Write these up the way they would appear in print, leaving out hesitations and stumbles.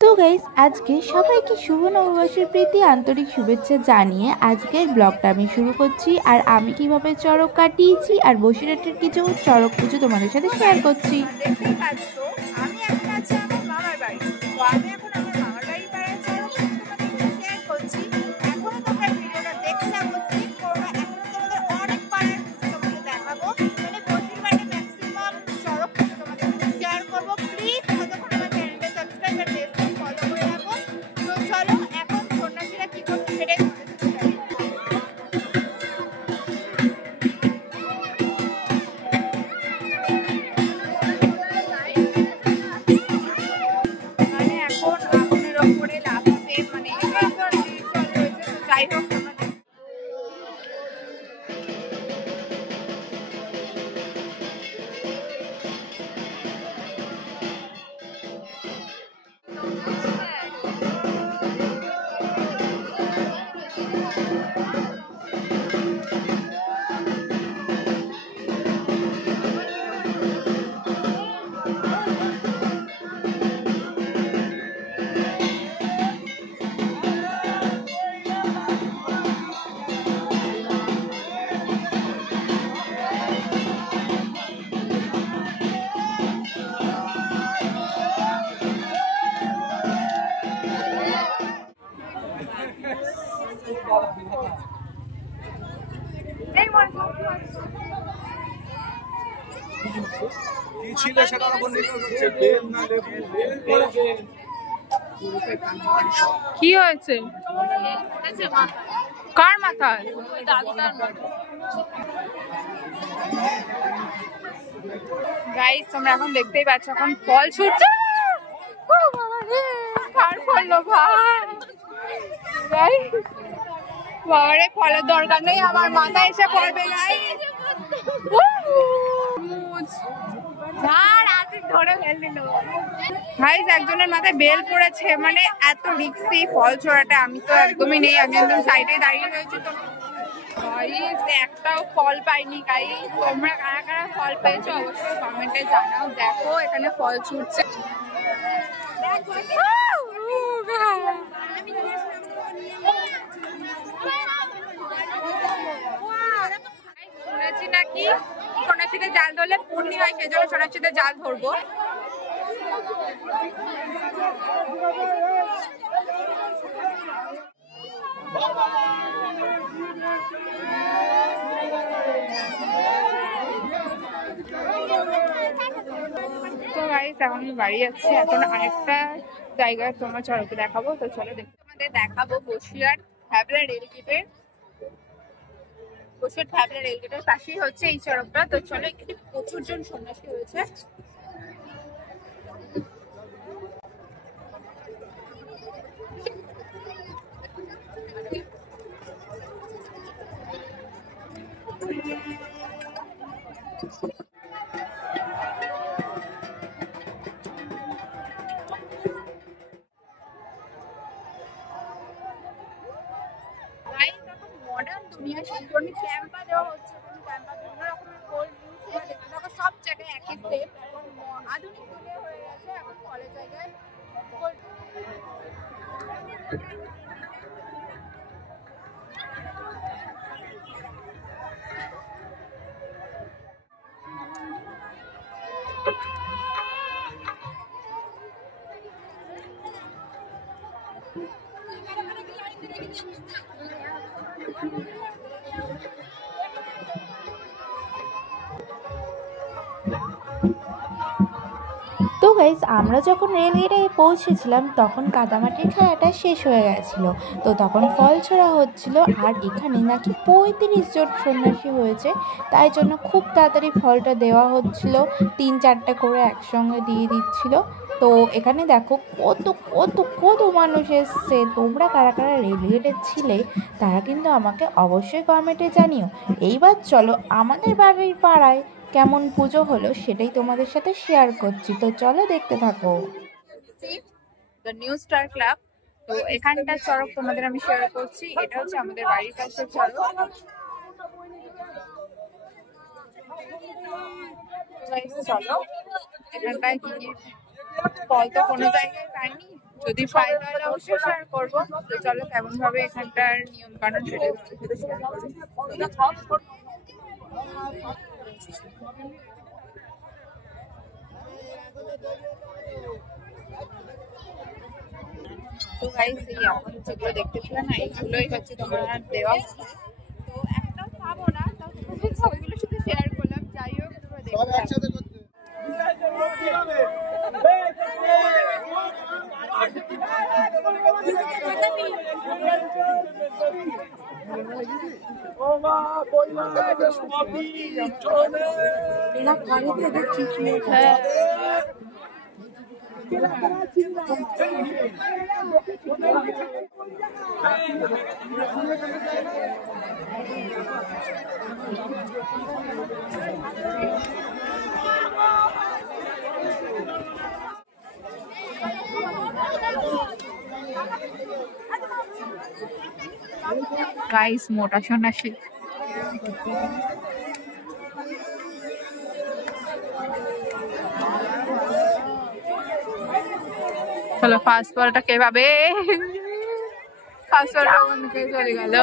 তো গাইস আজকে সবাইকে শুভ নববর্ষের প্রীতি আন্তরিক শুভেচ্ছা জানিয়ে আজকের ব্লগটা আমি শুরু করছি। আর আমি কিভাবে চড়ক কাটিয়েছি আর বসিরহাটের কিছু চড়ক পুজো তোমাদের সাথে শেয়ার করছি। দেখতেই পাচ্ছ আমি এখন আছি আমার মামার বাড়ি। তো আমি এখন আমার মামার বাড়ির পাড়ায় চড়ক পুজো তোমাদের সাথে শেয়ার করছি। এখনো তোমরা ভিডিওটা দেখতে থাকো, স্কিপ করো না। এখনো তোমাদের অনেক পাড়ার পুজো তোমাদের দেখাবো, মানে বসিরহাটে ম্যাক্সিমাম চড়ক পুজো তোমাদের সাথে শেয়ার করবো। প্লিজ ততক্ষণ আমার চ্যানেলটা সাবস্ক্রাইব আর ফেসবুক ফলো করে রাখো। তো চলো এখন সন্ন্যাসীরা কি করছে সেটাই তোমাদের সাথে শেয়ার করবো। মানে এখন আগুনের ওপরে লাফাতে মানে এইবার রিচুয়াল রয়েছে। তো যাই হোক তোমরা কি হয়েছে? কার মাথায়? গাইস তোমরা এখন দেখতেই পাচ্ছ এখন ফল ছুটছে। কার পড়লো ভাই? বাবারে ফলের দরকার নেই, আমার মাথায় এসে পড়বে। একজনের মাথায় বেল পড়েছে, মানে এত রিক্সি ফল ছোড়াটা। আমি তো একদমই নেই, আমি একদম সাইডে দাঁড়িয়ে রয়েছি। তো একটাও ফল পাইনি। গাইস তোমরা কারা কারা ফল পেয়েছো অবশ্যই কমেন্টে জানাও। দেখো এখানে ফল ছুটছে। শুনেছি নাকি সন্ন্যাসীতে জাল ধরলে পূর্ণি হয়, সেজন্য সন্ন্যাসীতে জাল ধরবো। তো গাইস এখন আমি বাড়ি যাচ্ছি। এখন আরেকটা জায়গায় তোমার চড়কে দেখাবো। তো চলো তোমাদের দেখাবো বসিরহাট হ্যাবলা রেলগেটের পাশেই হচ্ছে এই চড়কটা। তো চলো এখানে প্রচুর জন সন্ন্যাসী হয়েছে। মডার্ন দুনিয়া, সেই জন্য ক্যাম্পা দেওয়া হচ্ছে। ক্যাম্পা বিভিন্ন রকমের কোল্ড ড্রিঙ্কস, সব জায়গায় একই স্টেপ। এখন আধুনিক দুনিয়া হয়ে গেছে, এখন কলেজ জায়গায় তো গাইস আমরা যখন রেলগেটে পৌঁছেছিলাম তখন কাদামাটির খেলাটা শেষ হয়ে গেছিলো। তো তখন ফল ছোড়া হচ্ছিল। আর এখানে নাকি 35 জন সন্ন্যাসী হয়েছে, তাই জন্য খুব তাড়াতাড়ি ফলটা দেওয়া হচ্ছিল। 3-4টে করে একসঙ্গে দিয়ে দিচ্ছিল। তো এখানে দেখো কত কত কত মানুষ এসছে। তোমরা কারা কারা রেলগেটে ছিলে তারা কিন্তু আমাকে অবশ্যই কমেন্টে জানিও। এইবার চলো আমাদের বাড়ির পাড়ায় কেমন পুজো হলো সেটাই তোমাদের সাথে শেয়ার করছি। তো চলো দেখতে থাকো। The new star club. তো এখানটার চড়ক তোমাদের আমি শেয়ার করছি। এটা হচ্ছে আমাদের বাড়ির কাছে চড়ক। চলো এখানটায় কি ফল তো কোনো জায়গায় পাইনি, যদি পাই তাহলে অবশ্যই শেয়ার করবো। তো চলো কেমন ভাবে এখানটার নিয়ম কানুন সেটা শেয়ার করবো। তো গাইস এই এখন যেগুলো দেখতেছিল না এইগুলোই হচ্ছে তোমার দেওয়া। তো একটাও খাবো না, ওইগুলো শুধু শেয়ার করলাম। যাই হোক তোমরা দেখতে গাইস মোটা সন্ন্যাসী। চলো ফার্স্ট বলটা কে পাবে? ফার্স্ট বলটা অন্যকে চলে গেল।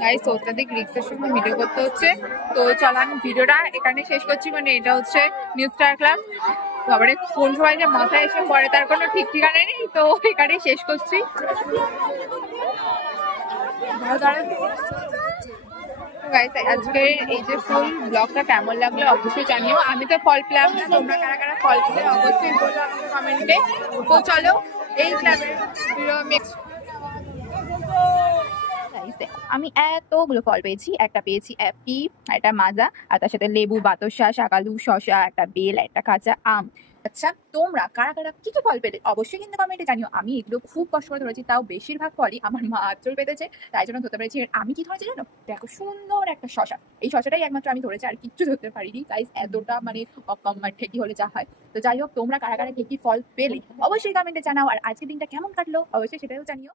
গাইস অত্যাধিক রিস্কের সঙ্গে ভিডিও করতে হচ্ছে। তো চলো আমি ভিডিওটা এখানে শেষ করছি। মানে এটা হচ্ছে নিউ স্টার ক্লাব। তো আবার কোন সময় যে মাথায় এসে পড়ে তার কোনো ঠিক ঠিকানা নেই। তো এখানে শেষ করছি। গাইস আজকের এই যে ফুল ব্লগটা কেমন লাগলো অবশ্যই জানিও। আমি তো ফল পেলাম না, তোমরা কারা কারা ফল পেলে অবশ্যই বলো আমাকে কমেন্টে। তো চলো এই ক্লাবের আমি এতগুলো ফল পেয়েছি। একটা পেয়েছি অ্যাপি, একটা মাজা, আর তার সাথে লেবু, বাতাসা, শাকালু, শসা, একটা বেল, একটা কাঁচা আম। আচ্ছা তোমরা কারা কারা কি কি ফল পেলে অবশ্যই কিন্তু কমেন্টে জানিও। আমি এগুলো খুব কষ্ট করে ধরেছি, তাও বেশিরভাগ ফলই আমার মা আঁচল পেতেছে, তাই জন্য ধরতে পেরেছি। আমি কি ধরেছি জানো? দেখো সুন্দর একটা শসা, এই শসাটাই একমাত্র আমি ধরেছি, আর কিচ্ছু ধরতে পারিনি। গাইস এতটা মানে অকম্মার ঠেকি হলে যা হয়। তো যাই হোক তোমরা কারা কারা কি কি ফল পেলে অবশ্যই কমেন্টে জানাও। আর আজকের দিনটা কেমন কাটলো অবশ্যই সেটাও জানিও।